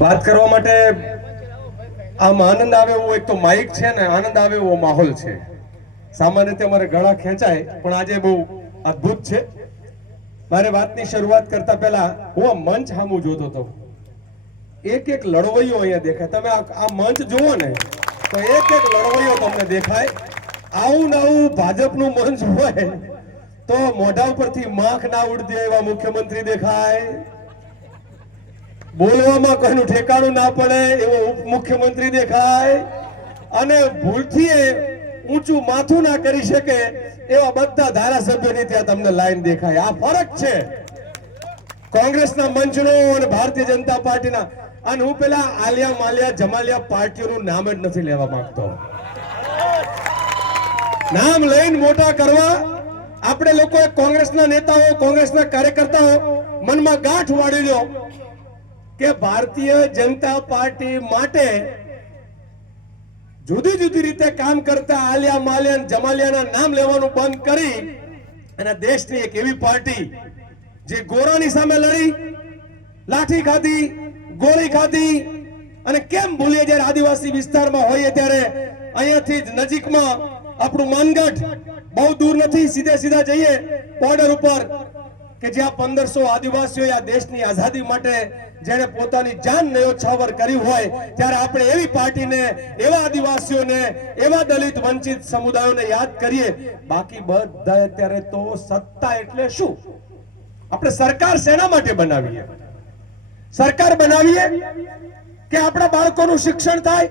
વાત કરવા માટે આમ આનંદ આવે એવો એક તો માઇક છે ને આનંદ આવે એવો માહોલ છે. સામાન્ય રીતે અમારે ગળા ખેંચાય પણ આજે બહુ અદ્ભુત છે. મારે વાતની શરૂઆત કરતા પહેલા હું આ મંચ સામું જોતો હતો. એક એક લડવૈયો અહીંયા દેખાય. તમે આ મંચ જુઓ ને તો એક એક લડવૈયો તમને દેખાય. આવું નવું ભાજપનું મંચ હોય તો મોઢા ઉપરથી માખ ના ઉડતી એવા મુખ્યમંત્રી દેખાય, બોલવામાં કોઈનું ઠેકાણું ના પડે એવો મુખ્યમંત્રી દેખાય, અને ભૂલથી ઊંચું માથું ના કરી શકે એવા બધા ધારાસભ્યોની ત્યાં તમને લાઈન દેખાય. આ ફરક છે કોંગ્રેસના મંચનો અને ભારતીય જનતા પાર્ટીના. અને હું પેલા આલિયા માલિયા જમાલિયા પાર્ટીઓનું નામ જ નથી લેવા માંગતો. નામ લઈને મોટા કરવા આપણે લોકોએ કોંગ્રેસના નેતાઓ કોંગ્રેસના કાર્યકર્તાઓ મનમાં ગાંઠ વાળી લો કે ભારતીય જનતા પાર્ટી માટે જુદી જુદી રીતે કામ કરતા આલિયા માલિયા જમાલિયાના નામ લેવાનું બંધ કરી અને દેશની એક એવી પાર્ટી જે ગોરાની સામે લડી, લાઠી ખાધી, ગોળી ખાધી, અને કેમ ભૂલીએ જ્યારે આદિવાસી વિસ્તારમાં હોઈએ ત્યારે અહીંયાથી જ નજીકમાં આપણું માનગઢ બહુ દૂર નથી, સીધે સીધા જઈએ બોર્ડર ઉપર કે જ્યાં 1500 આદિવાસીઓએ આ દેશની આઝાદી માટે જેણે પોતાની જાન ન્યોછાવર કરી હોય ત્યારે આપણે એવી પાર્ટીને, એવા આદિવાસીઓને, એવા દલિત વંચિત સમુદાયોને યાદ કરીએ. બાકી બધા અત્યારે તો સત્તા એટલે શું? આપણે સરકાર શેના માટે બનાવીએ? સરકાર બનાવીએ કે આપણા બાળકોનું શિક્ષણ થાય.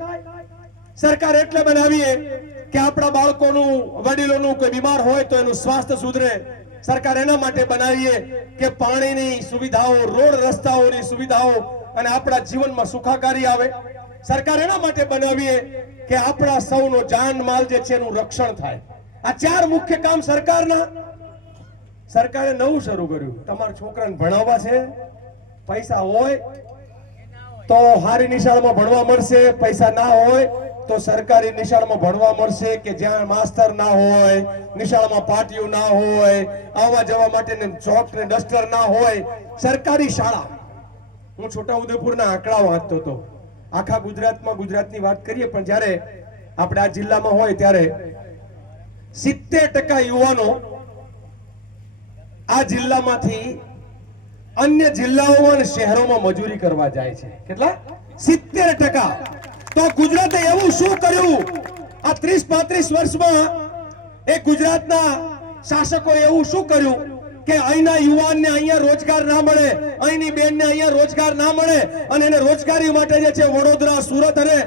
સરકાર એટલે બનાવીએ કે આપણા બાળકોનું, વડીલોનું કોઈ બીમાર હોય તો એનું સ્વાસ્થ્ય સુધરે. સરકાર એના માટે બનાવીએ કે પાણીની સુવિધાઓ, રોડ રસ્તાઓની સુવિધાઓ અને આપણા જીવનમાં સુખાકારી આવે. સરકાર એના માટે બનાવીએ કે આપણા સૌનો જાન માલ જે છે એનું રક્ષણ થાય. આ ચાર મુખ્ય કામ સરકારના. સરકારે નવું શરૂ કર્યું. તમારા છોકરાને ભણાવવા છે, પૈસા હોય તો સારી નિશાળમાં ભણવા મળશે, પૈસા ના હોય તો સરકારી નિશાળમાં ભણવા મળશે કે જ્યાં માસ્તર ના હોય, નિશાળમાં પાટીઓ ના હોય, આવવા જવા માટે ચોક ને ડસ્ટર ના હોય. સરકારી શાળા. હું છોટાઉદેપુરના આંકડા વાંચતો હતો. આખા ગુજરાતમાં ગુજરાતની વાત કરીએ પણ જ્યારે આપણે આ જિલ્લામાં હોય ત્યારે 70% યુવાનો આ જિલ્લામાંથી અન્ય જિલ્લાઓ અને શહેરોમાં મજૂરી કરવા જાય છે. કેટલા? 70%. તો ગુજરાતે એવું શું કર્યું આ 30-35 વર્ષમાં? એ ગુજરાતના શાસકોએ એવું શું કર્યું કે અહીંના યુવાનને અહીંયા રોજગાર ના મળે, અહીંની બેનને અહીંયા રોજગાર ના મળે, અને એને રોજગારી માટે જે છે વડોદરા, સુરત અને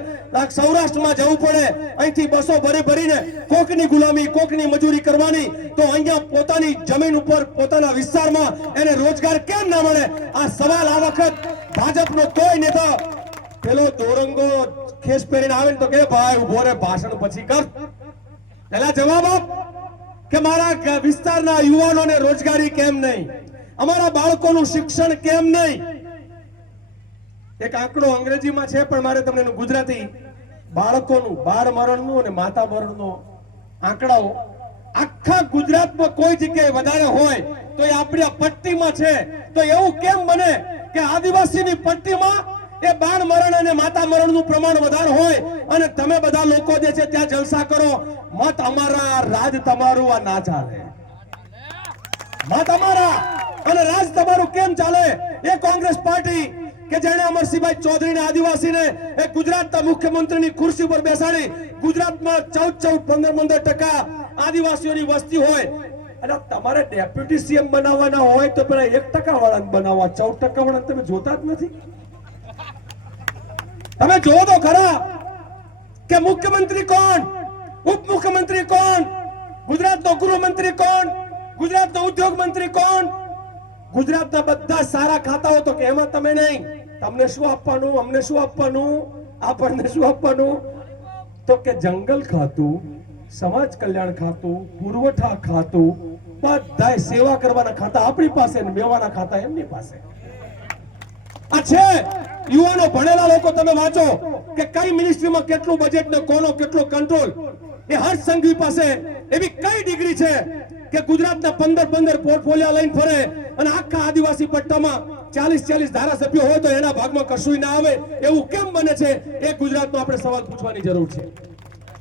સૌરાષ્ટ્રમાં જવું પડે, અહીંથી બસો ભરીને કોકની ગુલામી, કોકની મજૂરી કરવાની. તો અહીંયા પોતાની જમીન ઉપર, પોતાના વિસ્તારમાં એને રોજગાર કેમ ના મળે? આ સવાલ આ વખત ભાજપનો કોઈ નેતા પેલો દોરંગો ખેસ પહેરીને આવે ને તો કે ભાઈ ઉભો રે, ભાષણ પછી કર. પેલા જવાબ આપ કે મારા વિસ્તારના યુવાનોને રોજગારી કેમ નહીં, અમારા બાળકોનું શિક્ષણ કેમ નહીં. એક આંકડો અંગ્રેજીમાં છે પણ મારે તમને ગુજરાતી બાળકોનું બાળ મરણનું અને માતા મરણનો આંકડાઓ આખા ગુજરાતમાં કોઈ જગ્યાએ વધારે હોય તો એ આપણી આ પટ્ટીમાં છે. તો એવું કેમ બને કે આદિવાસીની પટ્ટીમાં એ બાળ મરણ અને માતા મરણનું પ્રમાણ વધારે હોય અને તમે બધા લોકો જે છે ત્યાં જલસા કરો? મત અમારા, રાજ તમારું. આ ના ચાલે. મત અમારા અને રાજ તમારું કેમ ચાલે? એ કોંગ્રેસ પાર્ટી કે જેણે અમરસિંહભાઈ ચૌધરીને, આદિવાસીને એ ગુજરાતના મુખ્યમંત્રીની ખુરશી પર બેસાડી ગુજરાતમાં 14-15% આદિવાસીઓની વસ્તી હોય અને તમારે ડેપ્યુટી સીએમ બનાવવાના હોય તો પેલા 1% વાળાને બનાવવા, 14% વાળાને તમે જોતા જ નથી. તમે જોવો તો ખરા કે મુખ્યમંત્રી કોણ, ઉપમુખ્યમંત્રી કોણ, ગુજરાતનો ગૃહમંત્રી કોણ, ગુજરાતનો ઉદ્યોગ મંત્રી કોણ? ગુજરાતના બધા સારા ખાતાઓ તો કે એમાં તમે નહીં. તમને શું આપવાનું, અમને શું આપવાનું, આપણને શું આપવાનું? તો કે જંગલ ખાતું, સમાજ કલ્યાણ ખાતું, પુરવઠા ખાતું, બધા સેવા કરવાના ખાતા આપણી પાસે ને મેવાના ખાતા એમની પાસે. આ છે યુવાનો, ભણેલા લોકો. તમે વાંચો કે કઈ મિનિસ્ટ્રીમાં કેટલું બજેટ ને કોનો કેટલો કંટ્રોલ. એ હર્ષ સંઘવી પાસે એવી કઈ ડિગ્રી છે કે ગુજરાતના 15 પોર્ટફોલિયો લઈને ફરે અને આખા આદિવાસી પટ્ટામાં 40 ધારાસભ્યો હોય તો એના ભાગમાં કશું ના આવે એવું કેમ બને છે એ ગુજરાતમાં આપણે સવાલ પૂછવાની જરૂર છે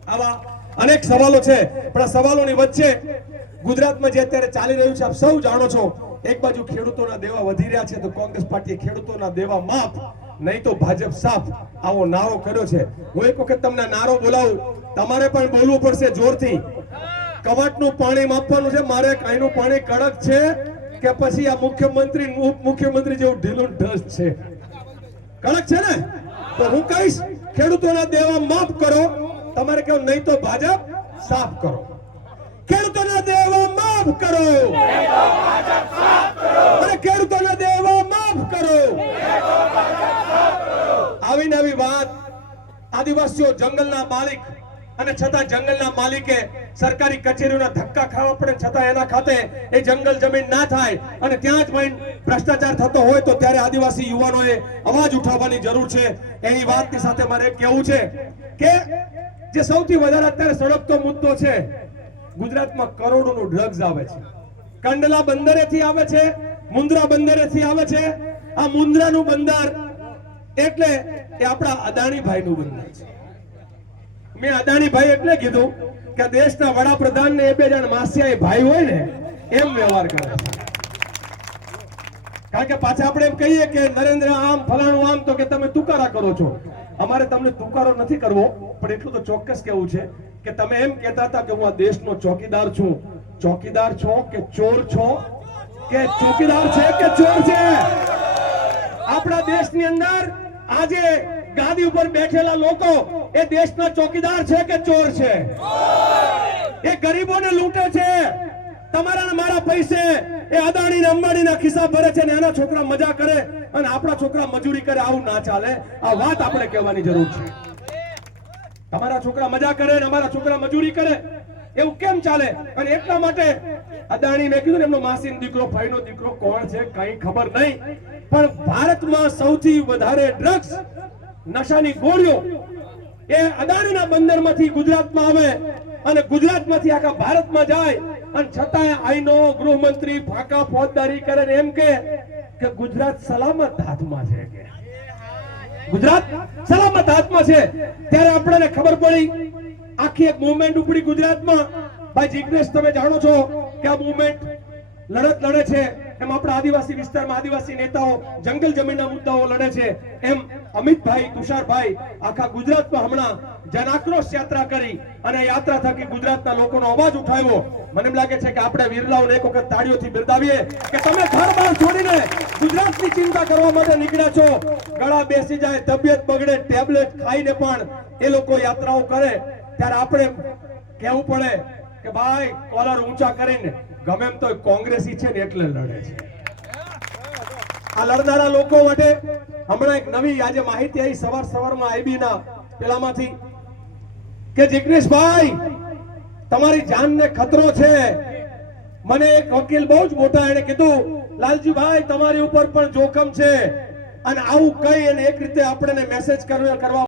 આવા અનેક સવાલો છે પણ આ સવાલોની વચ્ચે ગુજરાતમાં જે અત્યારે ચાલી રહ્યું છે આપ સૌ જાણો છો એક બાજુ ખેડૂતોના દેવા વધી રહ્યા છે તો કોંગ્રેસ પાર્ટીએ ખેડૂતોના દેવા માફ નહીં તો ભાજપ સાફ આવો નારો કર્યો છે હું એક વખત તમને નારો બોલાવું તમારે પણ બોલવું પડશે જોરથી કવાટનું પાણી માપવાનું છે મારે કઈનું પાણી કડક છે કે પછી આ મુખ્યમંત્રી મુખ્યમંત્રી જેવું ઢીલું ઢસ છે કડક છે ને તો હું કહીશ ખેડૂતોના દેવા માફ કરો તમારે કેવું નહીં તો ભાજપ સાફ કરો ખેડૂતોના દેવા માફ કરો અને ખેડૂતોના દેવા માફ કરો આવી નવી વાત આદિવાસીઓ જંગલના માલિક અને છતાં જંગલના માલિકે સરકારી કચેરીઓના ધક્કા ખાવા પડે છતાં એના ખાતે એ જંગલ જમીન ના થાય અને ત્યાં જ ભ્રષ્ટાચાર થતો હોય તો ત્યારે આદિવાસી યુવાનોએ અવાજ ઉઠાવવાની જરૂર છે એની વાતની સાથે મારે કહેવું છે કે જે સૌથી વધારે અત્યારે સળગતો મુદ્દો છે ગુજરાતમાં કરોડોનું ડ્રગ્સ આવે છે કંડલા બંદરેથી આવે છે મુન્દ્રા બંદરેથી આવે છે આ મુન્દ્રાનું બંદર એટલે એ આપણા અદાણીભાઈનું બંદર છે મેં અદાણીભાઈ એટલે કીધું કે દેશના વડાપ્રધાન ને એ બે જણ માસિયા ભાઈ હોય ને એમ વ્યવહાર કરે છે કારણ કે પાછા આપણે એમ કહીએ કે નરેન્દ્ર આમ ફલાણું આમ તો કે તમે તુકારા કરો છો અમારે તમને તુકારો નથી કરવો પણ એટલું તો ચોક્કસ કહેવું છે કે તમે એમ કહેતા હતા કે હું આ દેશનો ચોકીદાર છું ચોકીદાર છો કે ચોર છો કે ચોકીદાર છે કે ચોર છે આપણા દેશની અંદર આજે ગાદી ઉપર બેઠેલા લોકો એ દેશના ચોકીદાર છે કે ચોર છે એ ગરીબોને લૂંટે છે તમારા ને મારા પૈસે એ અદાણી ને અંબાણી ના ખિસ્સા ભરે છે ને એના છોકરા મજા કરે અને આપણા છોકરા મજૂરી કરે આવું ના ચાલે આ વાત આપણે કહેવાની જરૂર છે તમારા છોકરા મજા કરે ને અમારા છોકરા મજૂરી કરે એવું કેમ ચાલે અને એટલા માટે અદાણી મેં કીધું ને એમનો માસીનો દીકરો ભાઈનો દીકરો કોણ છે કઈ ખબર નહીં પણ ભારતમાં સૌથી વધારે ડ્રગ્સ નશાની ગોળીઓ એ અદાણીના બંદરમાંથી ગુજરાતમાં આવે અને ગુજરાતમાંથી આખા ભારતમાં જાય અને છતાંય આઈનો ગૃહમંત્રી ફાકા ફોજદારી કરે ને એમ કે ગુજરાત સલામત હાથમાં છે કે ગુજરાત સલામત હાથમાં છે ત્યારે આપણને ખબર પડી આખી એક મૂવમેન્ટ ઉપડી ગુજરાતમાં ભાઈ જિગ્નેશ તમે જાણો છો કે આ મૂવમેન્ટ લડત લડે છે એમ આપણા આદિવાસી વિસ્તારમાં આદિવાસી નેતાઓ જંગલ જમીનના મુદ્દાઓ લડે છે એમ અમિતભાઈ તુષારભાઈ આખા ગુજરાતમાં હમણાં જનાક્રોશ યાત્રા કરી અને યાત્રા થકી ગુજરાતના લોકોનો અવાજ ઉઠાવ્યો મને એમ લાગે છે કે આપણે વીરલાઓને એક વખત તાળીઓથી બિરદાવીએ કે તમે ઘર બહાર છોડીને ગુજરાતની ચિંતા કરવા માટે નીકળ્યા છો ગળા બેસી જાય તબિયત બગડે ટેબ્લેટ ખાઈને પણ એ લોકો યાત્રાઓ કરે ત્યારે આપણે કહેવું પડે કે ભાઈ કોલર ઊંચા કરીને ગમે એમ તો કોંગ્રેસી છે ને એટલે લડે છે આ લડનારા લોકો માટે હમણાં એક નવી આજે માહિતી આવી સવારમાં આઈબી ના પેલામાંથી કે જિગ્નેશભાઈ તમારી જાનને ખતરો છે મને એક વકીલ બહુ જ મોટા એને કીધું લાલજીભાઈ તમારી ઉપર પણ જોખમ છે અને આવું કઈ અને એક રીતે આપણે મેસેજ કરવા